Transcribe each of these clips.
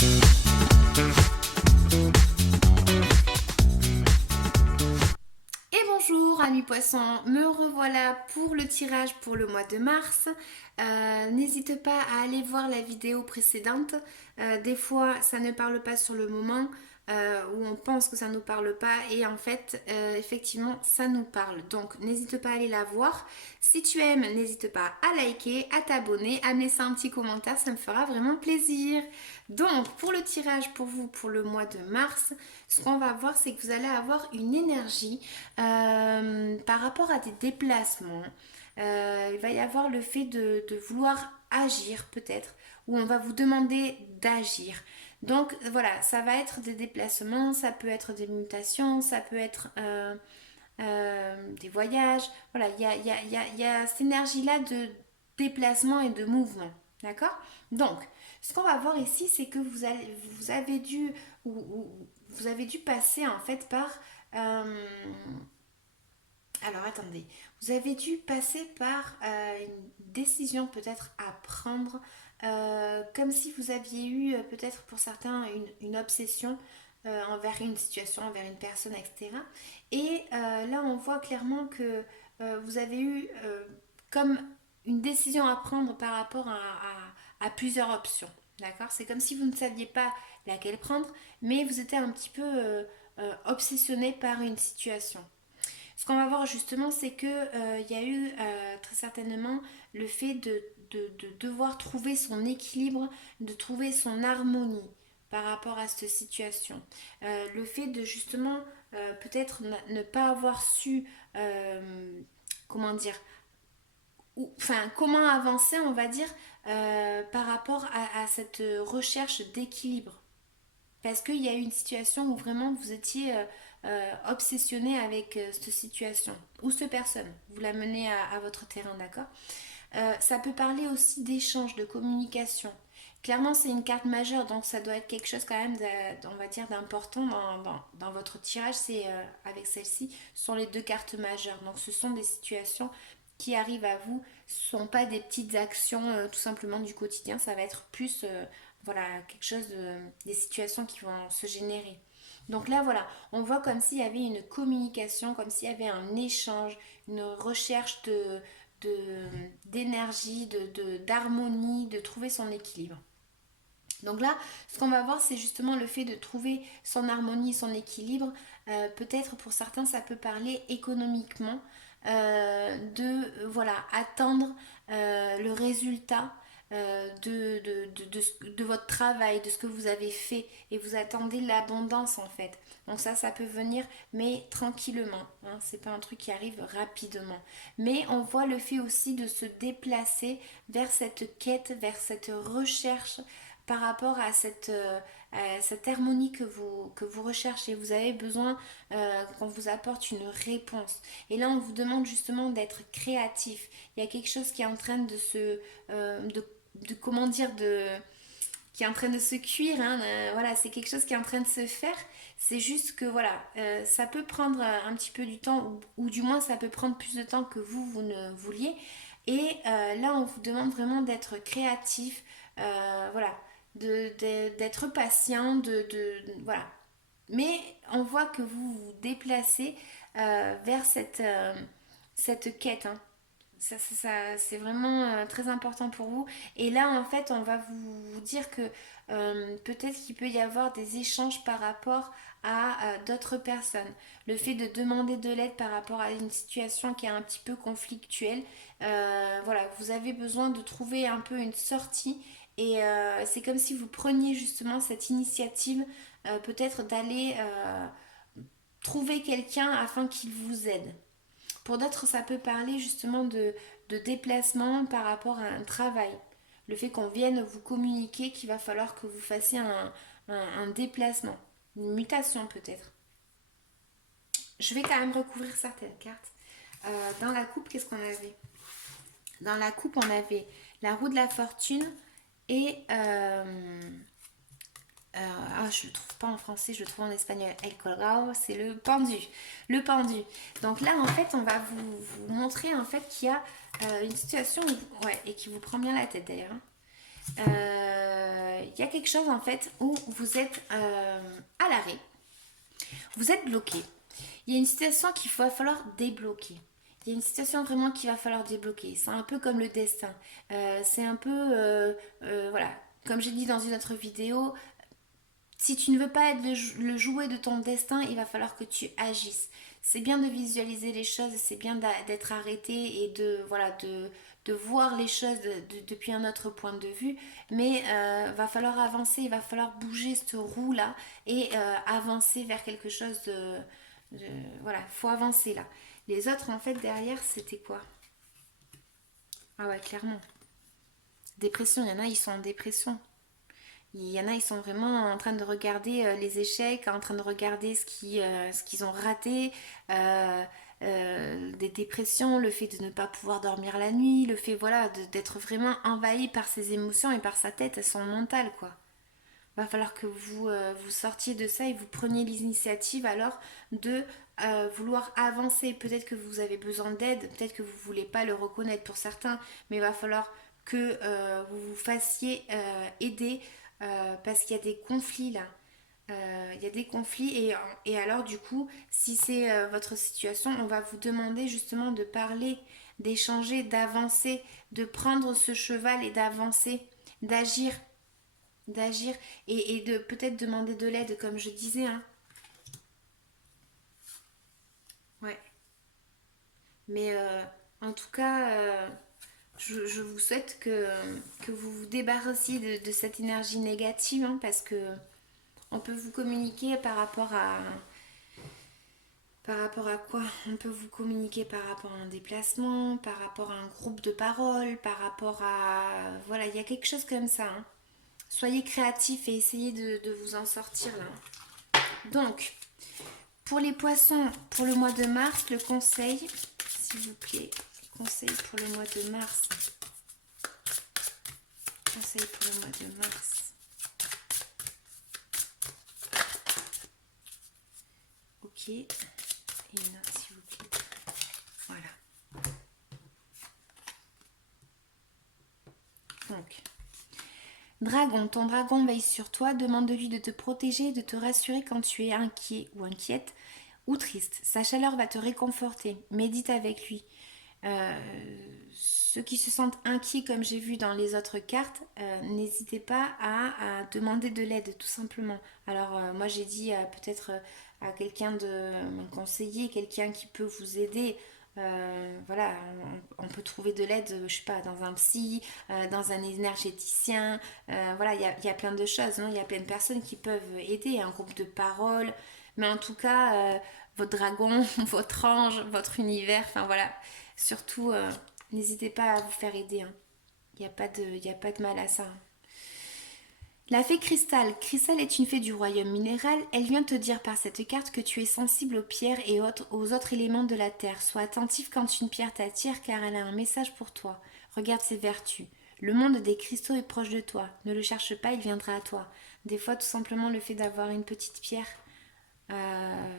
Et bonjour amis poissons, me revoilà pour le tirage pour le mois de mars. N'hésite pas à aller voir la vidéo précédente. Des fois ça ne parle pas sur le moment, où on pense que ça ne nous parle pas et en fait effectivement ça nous parle. Donc n'hésite pas à aller la voir. Si tu aimes, n'hésite pas à liker, à t'abonner, à me laisser un petit commentaire, ça me fera vraiment plaisir. Donc pour le tirage pour vous pour le mois de mars, ce qu'on va voir c'est que vous allez avoir une énergie par rapport à des déplacements. Il va y avoir le fait de vouloir agir peut-être, ou on va vous demander d'agir. Donc voilà, ça va être des déplacements, ça peut être des mutations, ça peut être des voyages. Voilà, il y a cette énergie-là de déplacement et de mouvement. D'accord. Donc, ce qu'on va voir ici, c'est que vous avez dû, vous avez dû passer en fait par... alors attendez, vous avez dû passer par une décision peut-être à prendre, comme si vous aviez eu peut-être pour certains une obsession envers une situation, envers une personne, etc. Et là on voit clairement que vous avez eu comme une décision à prendre par rapport à plusieurs options. D'accord. C'est comme si vous ne saviez pas laquelle prendre, mais vous étiez un petit peu obsessionné par une situation. Ce qu'on va voir justement, c'est que il y a eu très certainement le fait de devoir trouver son équilibre, de trouver son harmonie par rapport à cette situation. Le fait de justement peut-être ne pas avoir su, comment dire, enfin comment avancer, on va dire, par rapport à cette recherche d'équilibre. Parce qu'il y a eu une situation où vraiment vous étiez obsessionné avec cette situation ou cette personne. Vous la menez à votre terrain, d'accord. Ça peut parler aussi d'échange, de communication. Clairement, c'est une carte majeure, donc ça doit être quelque chose quand même, on va dire, d'important dans votre tirage. C'est avec celle-ci, ce sont les deux cartes majeures. Donc ce sont des situations qui arrivent à vous. Ce ne sont pas des petites actions tout simplement du quotidien. Ça va être plus voilà, quelque chose des situations qui vont se générer. Donc là, voilà, on voit comme s'il y avait une communication, comme s'il y avait un échange, une recherche d'énergie, d'harmonie, de trouver son équilibre. Donc là, ce qu'on va voir, c'est justement le fait de trouver son harmonie, son équilibre. Peut-être pour certains, ça peut parler économiquement, voilà, attendre le résultat de votre travail, de ce que vous avez fait, et vous attendez l'abondance en fait. Donc ça peut venir, mais tranquillement. Hein, c'est pas un truc qui arrive rapidement. Mais on voit le fait aussi de se déplacer vers cette quête, vers cette recherche par rapport à cette harmonie que vous recherchez. Vous avez besoin qu'on vous apporte une réponse. Et là, on vous demande justement d'être créatif. Il y a quelque chose qui est en train de se... comment dire, qui est en train de se cuire. Hein, voilà, c'est quelque chose qui est en train de se faire. C'est juste que voilà, ça peut prendre un petit peu du temps, ou du moins ça peut prendre plus de temps que vous ne vouliez. Et là, on vous demande vraiment d'être créatif, voilà, d'être patient, voilà. Mais on voit que vous vous déplacez vers cette quête. Hein. C'est vraiment très important pour vous. Et là, en fait, on va vous dire que peut-être qu'il peut y avoir des échanges par rapport à d'autres personnes. Le fait de demander de l'aide par rapport à une situation qui est un petit peu conflictuelle. Voilà, vous avez besoin de trouver un peu une sortie. Et c'est comme si vous preniez justement cette initiative, peut-être d'aller trouver quelqu'un afin qu'il vous aide. Pour d'autres, ça peut parler justement de déplacement par rapport à un travail. Le fait qu'on vienne vous communiquer qu'il va falloir que vous fassiez un déplacement, une mutation peut-être. Je vais quand même recouvrir certaines cartes. Dans la coupe, qu'est-ce qu'on avait? Dans la coupe, on avait la roue de la fortune et je le trouve pas en français, je le trouve en espagnol. El colgado, c'est le pendu. Le pendu. Donc là, en fait, on va vous montrer en fait qu'il y a une situation où, ouais, et qui vous prend bien la tête d'ailleurs. y a quelque chose en fait où vous êtes à l'arrêt, vous êtes bloqué. Il y a une situation qu'il va falloir débloquer. Il y a une situation vraiment qu'il va falloir débloquer. C'est un peu comme le destin. C'est un peu, voilà, comme j'ai dit dans une autre vidéo, si tu ne veux pas être le jouet de ton destin, il va falloir que tu agisses. C'est bien de visualiser les choses, c'est bien d'être arrêté et de, voilà, de voir les choses depuis un autre point de vue, mais va falloir avancer, il va falloir bouger cette roue-là et avancer vers quelque chose de voilà, faut avancer là. Les autres, en fait, derrière, c'était quoi? Ah ouais, clairement. Dépression, il y en a, ils sont en dépression. Il y en a, ils sont vraiment en train de regarder les échecs, en train de regarder ce qu'ils ont raté, euh, des dépressions, le fait de ne pas pouvoir dormir la nuit, le fait voilà d'être vraiment envahi par ses émotions et par sa tête et son mental quoi. Va falloir que vous sortiez de ça et vous preniez l'initiative alors de vouloir avancer. Peut-être que vous avez besoin d'aide, peut-être que vous ne voulez pas le reconnaître pour certains, mais il va falloir que vous vous fassiez aider parce qu'il y a des conflits là. Il y a des conflits et alors du coup, si c'est votre situation, on va vous demander justement de parler, d'échanger, d'avancer, de prendre ce cheval et d'avancer, d'agir d'agir et de peut-être demander de l'aide comme je disais hein. Ouais mais en tout cas je vous souhaite que vous vous débarrassiez de cette énergie négative hein, parce que on peut vous communiquer par rapport à quoi? On peut vous communiquer par rapport à un déplacement, par rapport à un groupe de parole, par rapport à voilà il y a quelque chose comme ça hein. Soyez créatifs et essayez de vous en sortir là. Donc, pour les poissons, pour le mois de mars, le conseil, s'il vous plaît, conseil pour le mois de mars. Conseil pour le mois de mars. Ok. Et une note, s'il vous plaît. Voilà. Donc, dragon, ton dragon veille sur toi, demande-lui de te protéger et de te rassurer quand tu es inquiet ou inquiète ou triste. Sa chaleur va te réconforter. Médite avec lui. Ceux qui se sentent inquiets, comme j'ai vu dans les autres cartes, n'hésitez pas à demander de l'aide, tout simplement. Alors, moi, j'ai dit peut-être à quelqu'un de me conseiller, quelqu'un qui peut vous aider. Voilà, on peut trouver de l'aide, je sais pas, dans un psy, dans un énergéticien. Voilà, il y a plein de choses. Il y a plein de personnes qui peuvent aider, un groupe de parole. Mais en tout cas, votre dragon, votre ange, votre univers, enfin voilà. Surtout, n'hésitez pas à vous faire aider. Hein. Y a pas de mal à ça. Hein. La fée Cristal. Cristal est une fée du royaume minéral. Elle vient te dire par cette carte que tu es sensible aux pierres et aux autres éléments de la terre. Sois attentif quand une pierre t'attire car elle a un message pour toi. Regarde ses vertus. Le monde des cristaux est proche de toi. Ne le cherche pas, il viendra à toi. Des fois, tout simplement, le fait d'avoir une petite pierre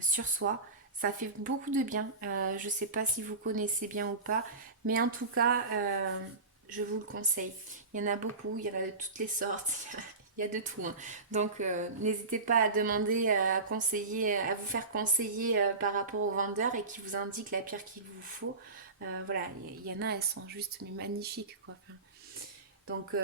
sur soi, ça fait beaucoup de bien. Je ne sais pas si vous connaissez bien ou pas, mais en tout cas, je vous le conseille. Il y en a beaucoup, il y en a de toutes les sortes, il y a de tout. Hein. Donc, n'hésitez pas à demander, à conseiller, à vous faire conseiller par rapport au vendeur et qui vous indique la pierre qu'il vous faut. Voilà, il y en a, elles sont juste mais magnifiques, quoi. Enfin, donc,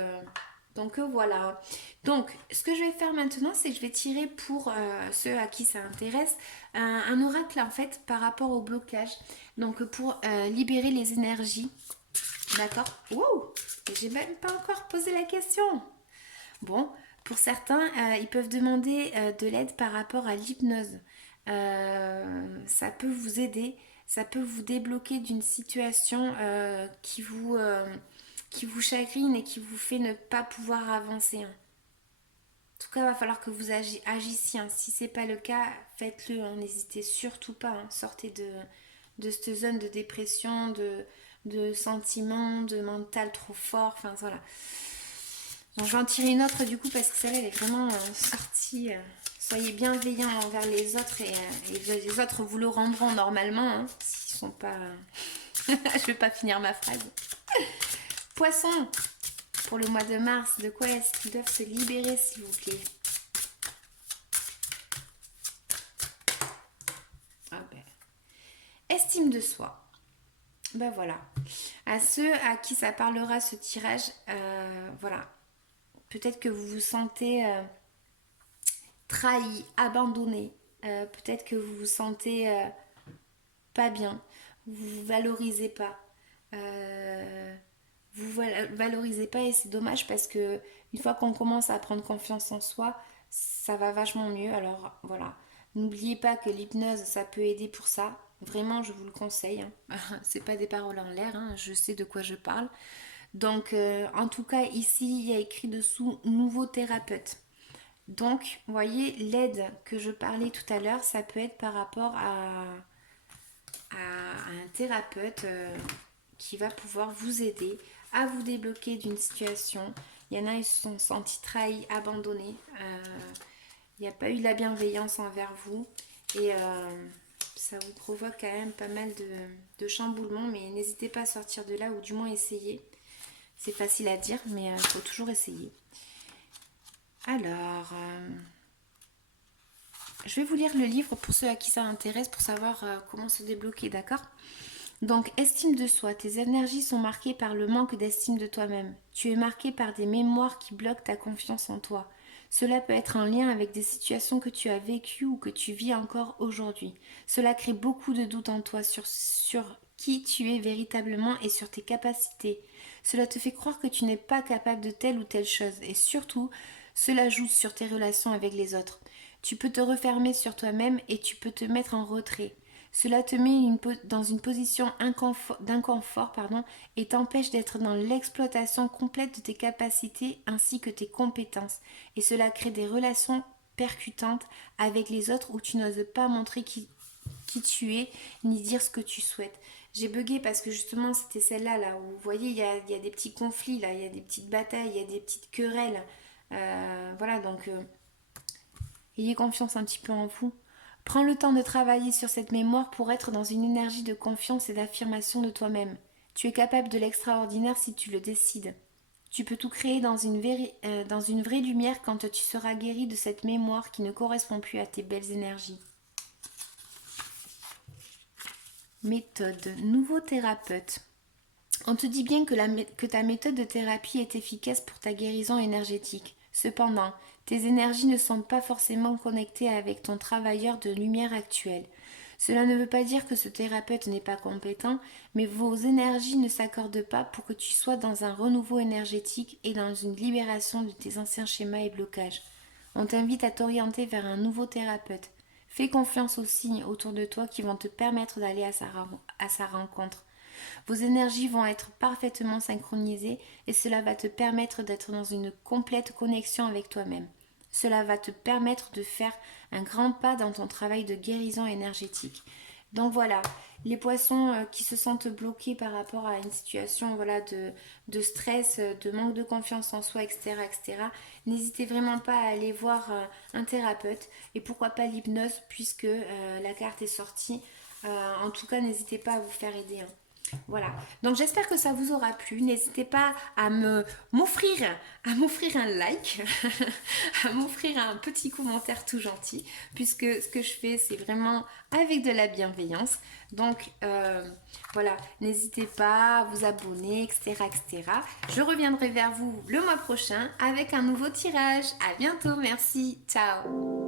voilà. Donc ce que je vais faire maintenant, c'est que je vais tirer pour ceux à qui ça intéresse un oracle en fait par rapport au blocage. Donc pour libérer les énergies. D'accord. Wow. J'ai même pas encore posé la question. Bon, pour certains, ils peuvent demander de l'aide par rapport à l'hypnose. Ça peut vous aider, ça peut vous débloquer d'une situation qui vous chagrine et qui vous fait ne pas pouvoir avancer. Hein. En tout cas, il va falloir que vous agissiez. Hein. Si ce n'est pas le cas, faites-le. Hein. N'hésitez surtout pas. Hein. Sortez de cette zone de dépression, de sentiments, de mental trop fort. Enfin, voilà. Donc, je vais en tirer une autre du coup parce que celle-là, elle est vraiment sortie. Soyez bienveillants envers les autres et les autres vous le rendront normalement. Hein, s'ils sont pas... je vais pas finir ma phrase. Poisson. pour le mois de mars. De quoi est-ce qu'ils doivent se libérer, s'il vous plaît? Ah ben. Estime de soi. Ben voilà. À ceux à qui ça parlera ce tirage, voilà. Peut-être que vous vous sentez trahi, abandonné. Peut-être que vous vous sentez pas bien. Vous vous valorisez pas. Vous valorisez pas et c'est dommage parce que une fois qu'on commence à prendre confiance en soi, ça va vachement mieux. Alors voilà, n'oubliez pas que l'hypnose ça peut aider pour ça. Vraiment, je vous le conseille. Hein. C'est pas des paroles en l'air, hein. Je sais de quoi je parle. Donc, en tout cas, ici, il y a écrit dessous nouveau thérapeute. Donc, vous voyez, l'aide que je parlais tout à l'heure, ça peut être par rapport à un thérapeute qui va pouvoir vous aider à vous débloquer d'une situation. Il y en a, ils se sont sentis trahis, abandonnés. Il n'y a pas eu de la bienveillance envers vous. Et ça vous provoque quand même pas mal de chamboulements. Mais n'hésitez pas à sortir de là ou du moins essayer. C'est facile à dire, mais il faut toujours essayer. Alors, je vais vous lire le livre pour ceux à qui ça intéresse, pour savoir comment se débloquer, d'accord? Donc, estime de soi. Tes énergies sont marquées par le manque d'estime de toi-même. Tu es marqué par des mémoires qui bloquent ta confiance en toi. Cela peut être en lien avec des situations que tu as vécues ou que tu vis encore aujourd'hui. Cela crée beaucoup de doutes en toi sur qui tu es véritablement et sur tes capacités. Cela te fait croire que tu n'es pas capable de telle ou telle chose et surtout, cela joue sur tes relations avec les autres. Tu peux te refermer sur toi-même et tu peux te mettre en retrait. Cela te met dans une position d'inconfort et t'empêche d'être dans l'exploitation complète de tes capacités ainsi que tes compétences. Et cela crée des relations percutantes avec les autres où tu n'oses pas montrer qui tu es ni dire ce que tu souhaites. J'ai bugué parce que justement c'était celle-là là, où vous voyez il y a des petits conflits là, il y a des petites batailles, il y a des petites querelles. Voilà donc ayez confiance un petit peu en vous. Prends le temps de travailler sur cette mémoire pour être dans une énergie de confiance et d'affirmation de toi-même. Tu es capable de l'extraordinaire si tu le décides. Tu peux tout créer dans une vraie lumière quand tu seras guéri de cette mémoire qui ne correspond plus à tes belles énergies. Méthode. Nouveau thérapeute. On te dit bien que ta méthode de thérapie est efficace pour ta guérison énergétique. Cependant, tes énergies ne sont pas forcément connectées avec ton travailleur de lumière actuel. Cela ne veut pas dire que ce thérapeute n'est pas compétent, mais vos énergies ne s'accordent pas pour que tu sois dans un renouveau énergétique et dans une libération de tes anciens schémas et blocages. On t'invite à t'orienter vers un nouveau thérapeute. Fais confiance aux signes autour de toi qui vont te permettre d'aller à sa rencontre. Vos énergies vont être parfaitement synchronisées et cela va te permettre d'être dans une complète connexion avec toi-même. Cela va te permettre de faire un grand pas dans ton travail de guérison énergétique. Donc voilà, les poissons qui se sentent bloqués par rapport à une situation voilà, de stress, de manque de confiance en soi, etc., etc., n'hésitez vraiment pas à aller voir un thérapeute et pourquoi pas l'hypnose puisque la carte est sortie. En tout cas, n'hésitez pas à vous faire aider. Hein. Voilà, donc j'espère que ça vous aura plu. N'hésitez pas à m'offrir un like, à m'offrir un petit commentaire tout gentil, puisque ce que je fais, c'est vraiment avec de la bienveillance. Donc voilà, n'hésitez pas à vous abonner, etc., etc. Je reviendrai vers vous le mois prochain avec un nouveau tirage. À bientôt, merci, ciao.